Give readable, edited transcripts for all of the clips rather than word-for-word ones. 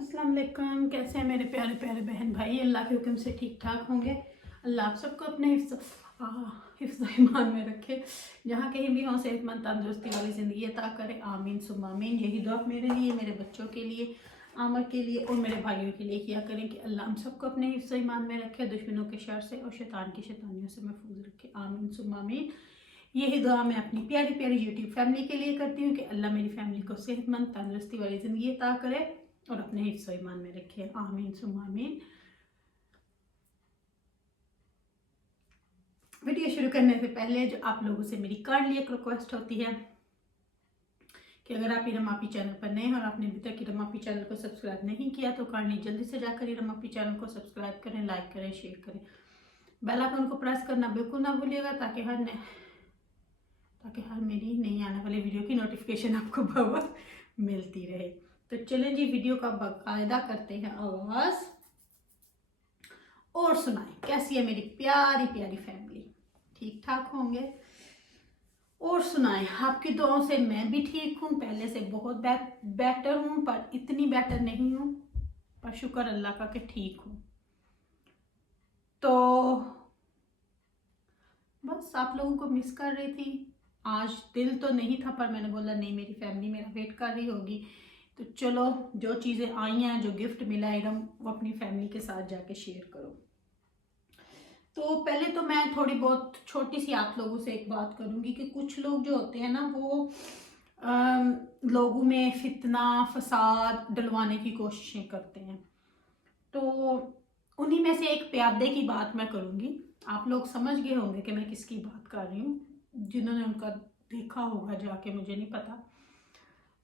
अस्सलाम वालेकुम। कैसे हैं मेरे प्यारे प्यारे बहन भाई? अल्लाह के हुक्म से ठीक ठाक होंगे। अल्लाह आप सबको अपने हिफ्ज़ ईमान में रखे, जहाँ कहीं भी हों सेहतमंद तंदुरुस्ती वाली ज़िंदगी अता करे। आमीन सुम्मा आमीन। यही दुआ मेरे लिए, मेरे बच्चों के लिए, आमर के लिए और मेरे भाइयों के लिए किया करें कि अल्लाह हम सबको अपने हिफ्ज़ ईमान में रखे, दुश्मनों के शर से और शैतान की शैतानियों से महफूज रखे। आमीन सुम्मा आमीन। यही दुआ मैं अपनी प्यारी प्यारी यूट्यूब फैमिली के लिए करती हूँ कि अल्लाह मेरी फैमिली को सेहतमंद तंदुरुस्ती वाली ज़िंदगी अता करे और अपने हिफ्ज़ ईमान में रखे। आमीन सुम्मा आमीन। वीडियो शुरू करने से पहले जो आप लोगों से मेरी काइंडली एक रिक्वेस्ट होती है कि अगर आप रमापी चैनल पर नए हैं और आपने अभी तक रमापी चैनल को सब्सक्राइब नहीं किया तो काइंडली जल्दी से जाकर रमापी चैनल को सब्सक्राइब करें, लाइक करें, शेयर करें, बेल आइकन को प्रेस करना बिल्कुल ना भूलिएगा ताकि हर मेरी नई आने वाली वीडियो की नोटिफिकेशन आपको बराबर मिलती रहे। तो चलें जी, वीडियो का बाकायदा करते हैं आगाज और सुनाएं कैसी है मेरी प्यारी प्यारी फैमिली। ठीक ठाक होंगे और सुनाएं आपकी दुआओं से मैं भी ठीक हूँ, पहले से बहुत बेटर हूँ, पर इतनी बेटर नहीं हूँ, पर शुक्र अल्लाह का कि ठीक हूँ। तो बस आप लोगों को मिस कर रही थी। आज दिल तो नहीं था पर मैंने बोला नहीं, मेरी फैमिली मेरा वेट कर रही होगी, तो चलो जो चीज़ें आई हैं, जो गिफ्ट मिला है, वो अपनी फैमिली के साथ जाके शेयर करो। तो पहले तो मैं थोड़ी बहुत छोटी सी आप लोगों से एक बात करूंगी कि कुछ लोग जो होते हैं ना वो लोगों में फितना फसाद डलवाने की कोशिशें करते हैं। तो उन्हीं में से एक प्यादे की बात मैं करूंगी। आप लोग समझ गए होंगे कि मैं किसकी बात कर रही हूँ, जिन्होंने उनका देखा होगा जाके, मुझे नहीं पता।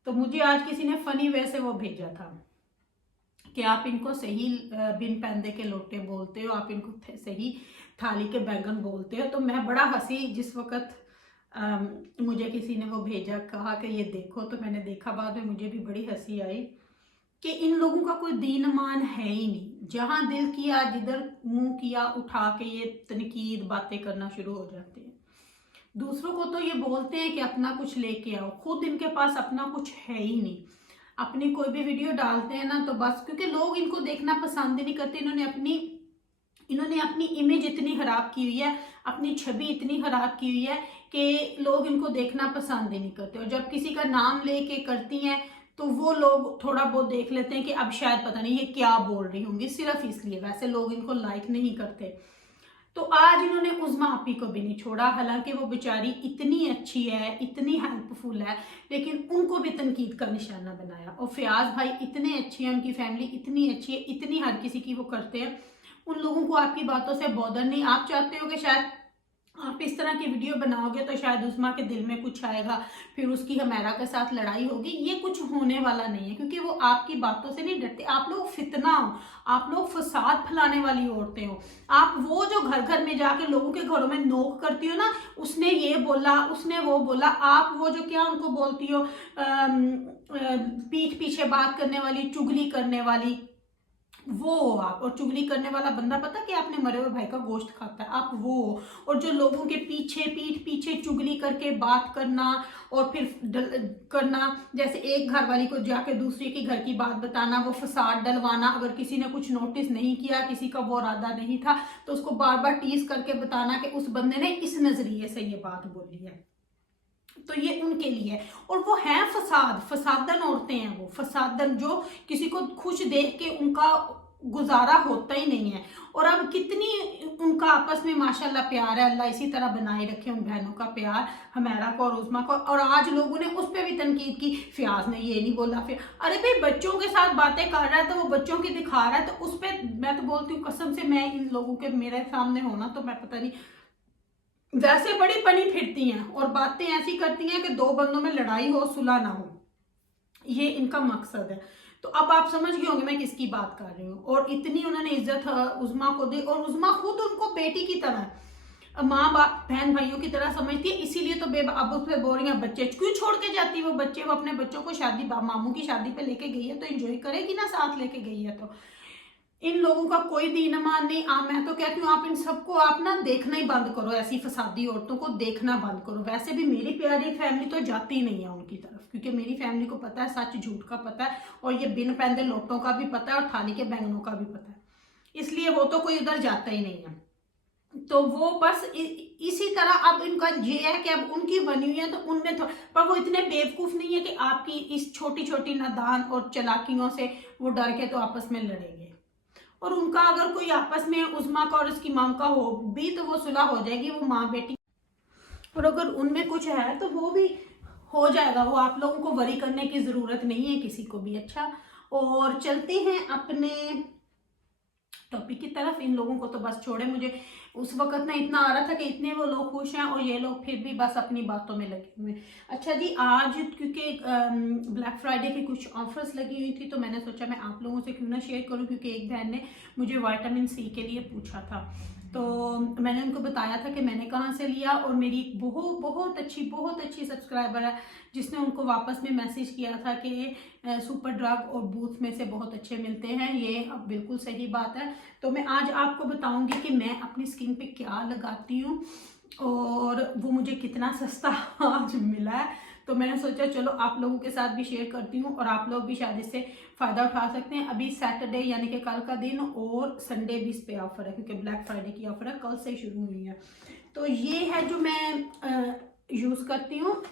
तो मुझे आज किसी ने फनी वे से वो भेजा था कि आप इनको सही बिन पैंदे के लोटे बोलते हो, आप इनको सही थाली के बैंगन बोलते हो। तो मैं बड़ा हंसी जिस वक़्त मुझे किसी ने वो भेजा, कहा कि ये देखो, तो मैंने देखा, बाद में मुझे भी बड़ी हंसी आई कि इन लोगों का कोई दीन मान है ही नहीं। जहाँ दिल किया, जिधर मुंह किया, उठा के ये तनकीद बातें करना शुरू हो जाते हैं। दूसरों को तो ये बोलते हैं कि अपना कुछ लेके आओ, खुद इनके पास अपना कुछ है ही नहीं। अपनी कोई भी वीडियो डालते हैं ना तो बस क्योंकि लोग इनको देखना पसंद ही नहीं करते, इन्होंने अपनी इमेज इतनी खराब की हुई है, अपनी छवि इतनी खराब की हुई है कि लोग इनको देखना पसंद ही नहीं करते। और जब किसी का नाम लेके करती हैं तो वो लोग थोड़ा बहुत देख लेते हैं कि अब शायद पता नहीं ये क्या बोल रही होंगी, सिर्फ इसलिए। वैसे लोग इनको लाइक नहीं करते। तो आज इन्होंने उज़्मा आपी को भी नहीं छोड़ा, हालांकि वो बेचारी इतनी अच्छी है, इतनी हेल्पफुल है, लेकिन उनको भी तनकीद का निशाना बनाया। और फयाज भाई इतने अच्छे हैं, उनकी फैमिली इतनी अच्छी है, इतनी हर किसी की वो करते हैं, उन लोगों को आपकी बातों से बॉदर नहीं। आप चाहते हो कि शायद आप इस तरह की वीडियो बनाओगे तो शायद उस्मा के दिल में कुछ आएगा, फिर उसकी हमेरा के साथ लड़ाई होगी। ये कुछ होने वाला नहीं है क्योंकि वो आपकी बातों से नहीं डरते। आप लोग फितना हो, आप लोग फसाद फैलाने वाली औरतें हो। आप वो जो घर घर में जाके लोगों के घरों में नोक करती हो ना, उसने ये बोला, उसने वो बोला, आप वो जो क्या उनको बोलती हो पीठ पीछे बात करने वाली, चुगली करने वाली, वो आप। और चुगली करने वाला बंदा पता कि आपने मरे हुए भाई का गोश्त खाता है, आप वो। और जो लोगों के पीछे पीठ पीछे चुगली करके बात करना और फिर करना, जैसे एक घर वाली को जाके दूसरे के घर की बात बताना, वो फसाद डलवाना, अगर किसी ने कुछ नोटिस नहीं किया, किसी का वो इरादा नहीं था, तो उसको बार बार टीज करके बताना कि उस बंदे ने इस नजरिए से ये बात बोली है। तो ये उनके लिए, और वो है फसादन औरतें हैं, वो फसादन जो किसी को खुश देख के उनका गुजारा होता ही नहीं है। और अब कितनी उनका आपस में माशाल्लाह प्यार है, अल्लाह इसी तरह बनाए रखे उन बहनों का प्यार, हमेरा को और उस्मा को। और आज लोगों ने उस पर भी तनकीद की, फयाज ने ये नहीं बोला, फिर अरे भाई बच्चों के साथ बातें कर रहा है तो वो बच्चों की दिखा रहा है, तो उस पर मैं तो बोलती हूँ कसम से, मैं इन लोगों के मेरे सामने होना तो मैं पता नहीं, वैसे बड़ी पनी फिरती हैं और बातें ऐसी करती हैं कि दो बंदों में लड़ाई हो, सुलह ना हो, ये इनका मकसद है। तो अब आप समझ गए होंगे मैं किसकी बात कर रही हूँ। और इतनी उन्होंने इज्जत उज़्मा को दी, और उज़्मा खुद उनको बेटी की तरह, माँ बाप बहन भाइयों की तरह समझती है, इसीलिए तो अब उस पर बोल रही हैं बच्चे क्यों छोड़ के जाती है वो बच्चे। वो अपने बच्चों को शादी मामू की शादी पे लेके गई है तो एंजॉय करेगी ना, साथ लेके गई है तो। इन लोगों का कोई दीन ईमान नहीं। मैं तो कहती हूँ आप इन सबको आप ना देखना ही बंद करो, ऐसी फसादी औरतों को देखना बंद करो। वैसे भी मेरी प्यारी फैमिली तो जाती ही नहीं है उनकी तरफ, क्योंकि मेरी फैमिली को पता है सच झूठ का पता है, और ये बिन पैंदे लोटों का भी पता है और थाली के बैंगनों का भी पता है, इसलिए वो तो कोई उधर जाता ही नहीं है। तो वो बस इसी तरह अब इनका ये है कि अब उनकी बनी हुई है तो उनमें तो, पर वो इतने बेवकूफ नहीं है कि आपकी इस छोटी छोटी नादान और चालाकियों से वो डर के तो आपस में लड़ेंगे। और उनका अगर कोई आपस में उस्मा का और उसकी माम का हो भी तो वो सुलह हो जाएगी, वो माँ बेटी। और अगर उनमें कुछ है तो वो भी हो जाएगा, वो आप लोगों को वरी करने की जरूरत नहीं है किसी को भी। अच्छा, और चलते हैं अपने टॉपिक की तरफ। इन लोगों को तो बस छोड़े, मुझे उस वक्त ना इतना आ रहा था कि इतने वो लोग खुश हैं और ये लोग फिर भी बस अपनी बातों में लगे हुए। अच्छा जी, आज क्योंकि ब्लैक फ्राइडे की कुछ ऑफर्स लगी हुई थी तो मैंने सोचा मैं आप लोगों से क्यों ना शेयर करूं, क्योंकि एक बहन ने मुझे विटामिन सी के लिए पूछा था, तो मैंने उनको बताया था कि मैंने कहाँ से लिया। और मेरी एक बहुत अच्छी सब्सक्राइबर है जिसने उनको वापस में मैसेज किया था कि सुपर ड्रग और बूथ में से बहुत अच्छे मिलते हैं। ये अब बिल्कुल सही बात है। तो मैं आज आपको बताऊंगी कि मैं अपनी स्किन पे क्या लगाती हूँ और वो मुझे कितना सस्ता आज मिला है। तो मैंने सोचा चलो आप लोगों के साथ भी शेयर करती हूँ और आप लोग भी शायद इससे फ़ायदा उठा सकते हैं। अभी सैटरडे यानी कि कल का दिन और संडे भी इस पे ऑफर है, क्योंकि ब्लैक फ्राइडे की ऑफर है, कल से शुरू हुई है। तो ये है जो मैं यूज़ करती हूँ।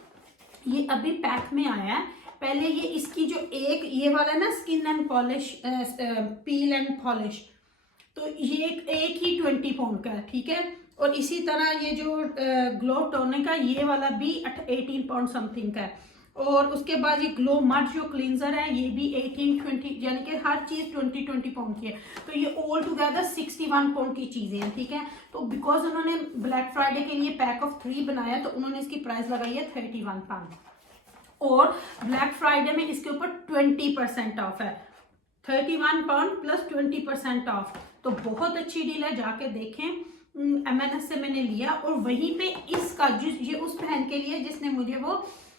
ये अभी पैक में आया है। पहले ये इसकी जो एक ये वाला है ना skin and polish, peel and polish, तो ये एक ही 20 पाउंड का है, ठीक है। और इसी तरह ये जो ग्लो टोनिक का ये वाला भी 18 पाउंड समथिंग का है। और उसके बाद ये ग्लो मड जो क्लींजर है ये भी 18-20 यानी कि हर चीज 20-20 पाउंड की है। तो ये ऑल टुगेदर 61 पाउंड की चीजें हैं, ठीक है। तो बिकॉज उन्होंने ब्लैक फ्राइडे के लिए पैक ऑफ 3 बनाया तो उन्होंने इसकी प्राइस लगाई है 31 पाउंड। और ब्लैक फ्राइडे में इसके ऊपर 20% ऑफ है, 31 पाउंड प्लस 20% ऑफ। तो बहुत अच्छी डील है, जाके देखें। MNS से मैंने लिया और वहीं पे इसका ये उस बहन के लिए जिसने मुझे वो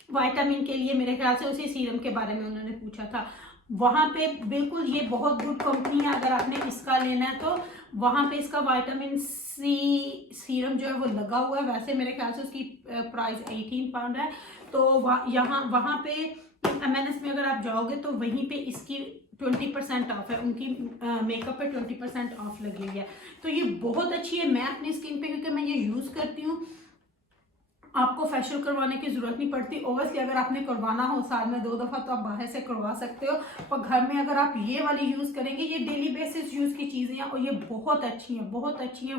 विटामिन के लिए मेरे ख्याल से उसी सीरम के बारे में उन्होंने पूछा था, वहां पे बिल्कुल ये बहुत गुड कंपनी है। अगर आपने इसका लेना है तो वहां पे इसका विटामिन सी सीरम जो है वो लगा हुआ है। वैसे मेरे ख्याल से उसकी प्राइस 18 पाउंड है। तो वहां पे MNS में अगर आप जाओगे तो वहीं पे इसकी 20% ऑफ है, उनकी मेकअप पे 20% ऑफ लगी हुई है। तो ये बहुत अच्छी है। मैं अपनी स्किन पे क्योंकि मैं ये यूज करती हूँ, आपको फेशियल करवाने की जरूरत नहीं पड़ती। ओवरली अगर आपने करवाना हो साल में 2 दफा तो आप बाहर से करवा सकते हो, पर घर में अगर आप ये वाली यूज करेंगे, ये डेली बेसिस यूज की चीजें हैं और ये बहुत अच्छी हैं,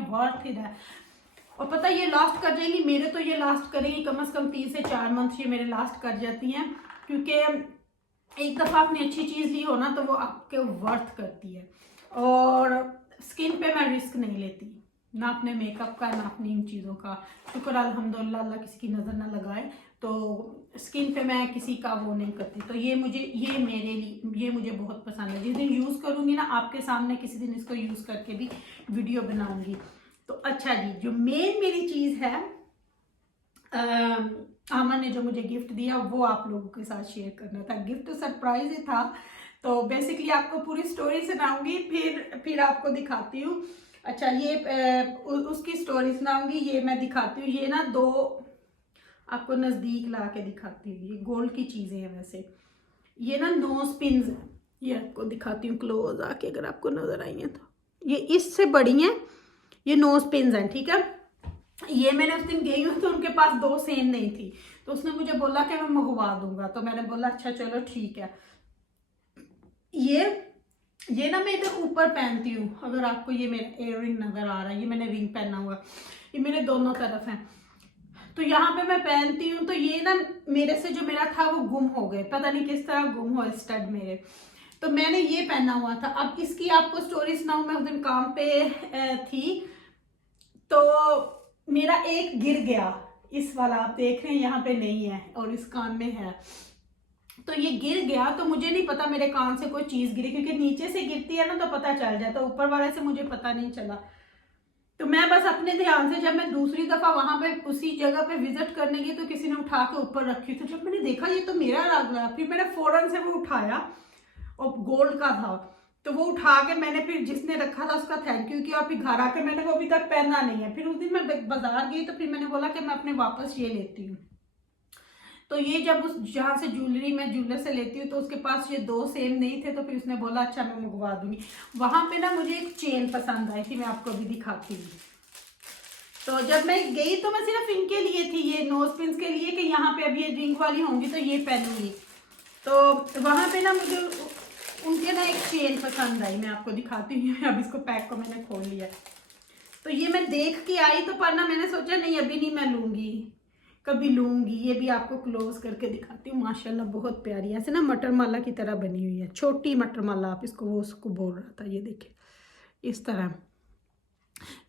वर्थ इट है। और पता ये लास्ट कर जाएंगी, मेरे तो ये लास्ट करेंगी कम से कम 3 से 4 मंथ, ये मेरे लास्ट कर जाती हैं। क्योंकि एक दफा आपने अच्छी चीज ली हो ना तो वो आपके वर्थ करती है। और स्किन पे मैं रिस्क नहीं लेती, ना अपने मेकअप का ना अपनी इन चीज़ों का। शुक्र अल्हम्दुलिल्लाह, अल्लाह किसी की नज़र ना लगाए। तो स्किन पे मैं किसी का वो नहीं करती। तो ये मेरे लिए ये मुझे बहुत पसंद है। जिस दिन यूज़ करूँगी ना आपके सामने किसी दिन इसको यूज़ करके भी वीडियो बनाऊंगी। तो अच्छा जी, जो मेरी चीज़ है आमन ने जो मुझे गिफ्ट दिया वो आप लोगों के साथ शेयर करना था। गिफ्ट तो सरप्राइज ही था, तो बेसिकली आपको पूरी स्टोरी सुनाऊंगी, फिर आपको दिखाती हूँ। अच्छा, ये उसकी स्टोरी सुनाऊंगी, ये मैं दिखाती हूँ। ये ना 2 आपको नज़दीक ला के दिखाती हूँ। ये गोल्ड की चीज़ें हैं वैसे। ये ना नोज पिन्स, ये आपको दिखाती हूँ क्लोज आके, अगर आपको नज़र आई है तो। ये इससे बड़ी हैं, ये नोज पिन्स हैं, ठीक है। ये मैंने उस दिन गई हूँ तो उनके पास 2 सेम नहीं थी, तो उसने मुझे बोला कि मैं मंगवा दूंगा। तो मैंने बोला अच्छा चलो ठीक है। ये ना मैं इधर ऊपर पहनती हूँ, अगर आपको ये मेरा इयर रिंग नजर आ रहा है, ये मैंने रिंग पहना हुआ, ये मेरे दोनों तरफ है। तो यहाँ पे मैं पहनती हूँ, तो ये ना मेरे से जो मेरा था वो गुम हो गए, पता नहीं किस तरह गुम हो स्टड मेरे। तो मैंने ये पहना हुआ था। अब इसकी आपको स्टोरी सुनाऊं, मैं उस दिन काम पे थी तो मेरा एक गिर गया, इस वाला आप देख रहे हैं यहाँ पे नहीं है और इस कान में है। तो ये गिर गया, तो मुझे नहीं पता मेरे कान से कोई चीज गिरी, क्योंकि नीचे से गिरती है ना तो पता चल जाता, ऊपर वाले से मुझे पता नहीं चला। तो मैं बस अपने ध्यान से, जब मैं दूसरी दफा वहां पे उसी जगह पे विजिट करने गई तो किसी ने उठा के ऊपर रखी, तो जब मैंने देखा ये तो मेरा लग रहा, फिर मैंने फौरन से वो उठाया और गोल्ड का था। तो वो उठा के मैंने फिर जिसने रखा था उसका थैंक यू किया और फिर घर आके मैंने वो अभी तक पहना नहीं है। फिर उस दिन मैं बाजार गई तो फिर मैंने बोला कि मैं अपने वापस ये लेती हूँ। तो ये जब उस जहाँ से ज्वेलरी मैं ज्वेलर से लेती हूँ तो उसके पास ये 2 सेम नहीं थे, तो फिर उसने बोला अच्छा मैं मंगवा दूंगी। वहां पे ना मुझे एक चेन पसंद आई थी, मैं आपको अभी दिखाती हूँ। तो जब मैं गई तो मैं सिर्फ इनके लिए थी, ये नोज पिन्स के लिए, कि यहाँ पे अभी ये रिंग वाली होंगी तो ये पहनूंगी। तो वहां पे ना मुझे उनके ना एक चेन पसंद आई, मैं आपको दिखाती हूँ। अब इसको पैक को मैंने खोल लिया। तो ये मैं देख के आई तो पर ना मैंने सोचा नहीं अभी नहीं, मैं लूंगी, कभी लूंगी। ये भी आपको क्लोज करके दिखाती हूँ। माशाल्लाह बहुत प्यारी है, ऐसे ना मटर माला की तरह बनी हुई है, छोटी मटर माला आप इसको, वो उसको बोल रहा था। ये देखिए इस तरह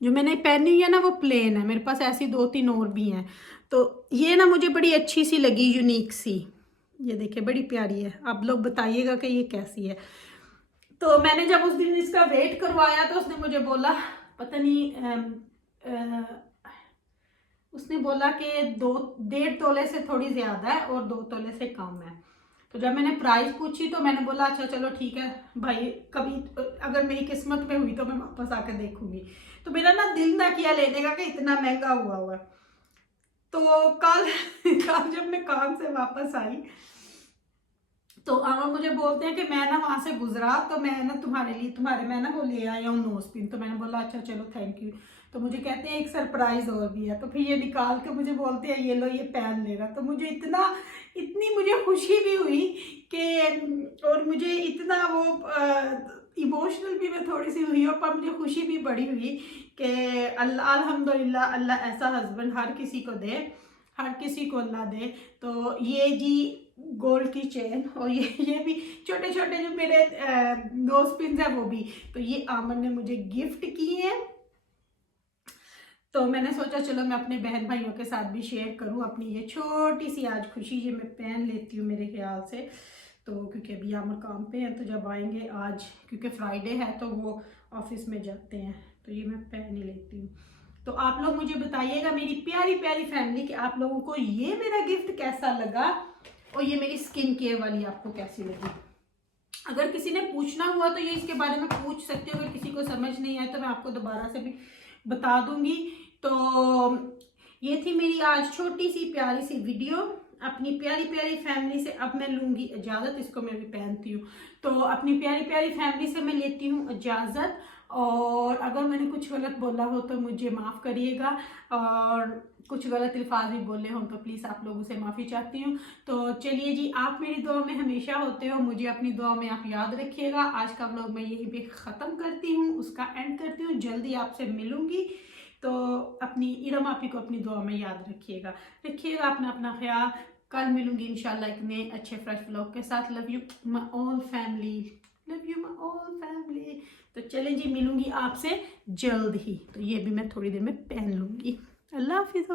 जो मैंने पहनी हुई है ना वो प्लेन है, मेरे पास ऐसी 2-3 और भी हैं। तो ये ना मुझे बड़ी अच्छी सी लगी, यूनिक सी। ये देखिए बड़ी प्यारी है, आप लोग बताइएगा कि ये कैसी है। तो मैंने जब उस दिन इसका वेट करवाया तो उसने मुझे बोला, पता नहीं उसने बोला कि 1.5 तोले से थोड़ी ज्यादा है और 2 तोले से कम है। तो जब मैंने प्राइस पूछी तो मैंने बोला अच्छा चलो ठीक है भाई, कभी अगर मेरी किस्मत में हुई तो मैं वापस आकर देखूंगी। तो मेरा ना दिल ना किया लेने का कि इतना महंगा हुआ। तो कल कल जब मैं काम से वापस आई तो अमर मुझे बोलते हैं कि मैं ना वहां से गुजरा तो मैं ना तुम्हारे मैं ना वो ले आया हूँ नोज पिन। तो मैंने बोला अच्छा चलो थैंक यू। तो मुझे कहते हैं एक सरप्राइज और भी है। तो फिर ये निकाल के मुझे बोलते हैं ये लो ये पहन लेना। तो मुझे इतनी मुझे खुशी भी हुई कि, और मुझे इतना वो इमोशनल भी मैं थोड़ी सी हुई, और पर मुझे खुशी भी बड़ी हुई कि अल्लाह अल्हम्दुलिल्लाह, अल्लाह ऐसा हस्बैंड हर किसी को दे, हर किसी को अल्लाह दे। तो ये जी गोल्ड की चेन, और ये भी छोटे छोटे जो मेरे नोज पिन है वो भी, तो ये आमन ने मुझे गिफ्ट किए हैं। तो मैंने सोचा चलो मैं अपने बहन भाइयों के साथ भी शेयर करूं अपनी ये छोटी सी आज खुशी। ये मैं पहन लेती हूँ मेरे ख्याल से, तो क्योंकि अभी आमर काम पे हैं, तो जब आएंगे आज, क्योंकि फ्राइडे है तो वो ऑफिस में जाते हैं, तो ये मैं पहन ही लेती हूँ। तो आप लोग मुझे बताइएगा मेरी प्यारी प्यारी फैमिली कि आप लोगों को ये मेरा गिफ्ट कैसा लगा, और ये मेरी स्किन केयर वाली आपको कैसी लगी। अगर किसी ने पूछना हुआ तो ये इसके बारे में पूछ सकते हो, अगर किसी को समझ नहीं आए तो मैं आपको दोबारा से भी बता दूंगी। तो ये थी मेरी आज छोटी सी प्यारी सी वीडियो अपनी प्यारी प्यारी फैमिली से। अब मैं लूंगी इजाजत, इसको मैं भी पहनती हूँ। तो अपनी प्यारी प्यारी फैमिली से मैं लेती हूँ इजाजत, और अगर मैंने कुछ गलत बोला हो तो मुझे माफ़ करिएगा, और कुछ गलत अल्फाज भी बोले हों तो प्लीज़ आप लोगों से माफ़ी चाहती हूँ। तो चलिए जी, आप मेरी दुआ में हमेशा होते हो, मुझे अपनी दुआ में आप याद रखिएगा। आज का व्लॉग मैं यहीं पे ख़त्म करती हूँ, उसका एंड करती हूँ। जल्दी आपसे मिलूंगी, तो अपनी इरम आपी को अपनी दुआ में याद रखिएगा अपना ख्याल। कल मिलूंगी इंशाल्लाह एक नए अच्छे फ्रेश व्लॉग के साथ। Love you my all family, love you my all family. तो चलें जी, मिलूंगी आपसे जल्द ही। तो ये भी मैं थोड़ी देर में पहन लूंगी। अल्लाह हाफिज़।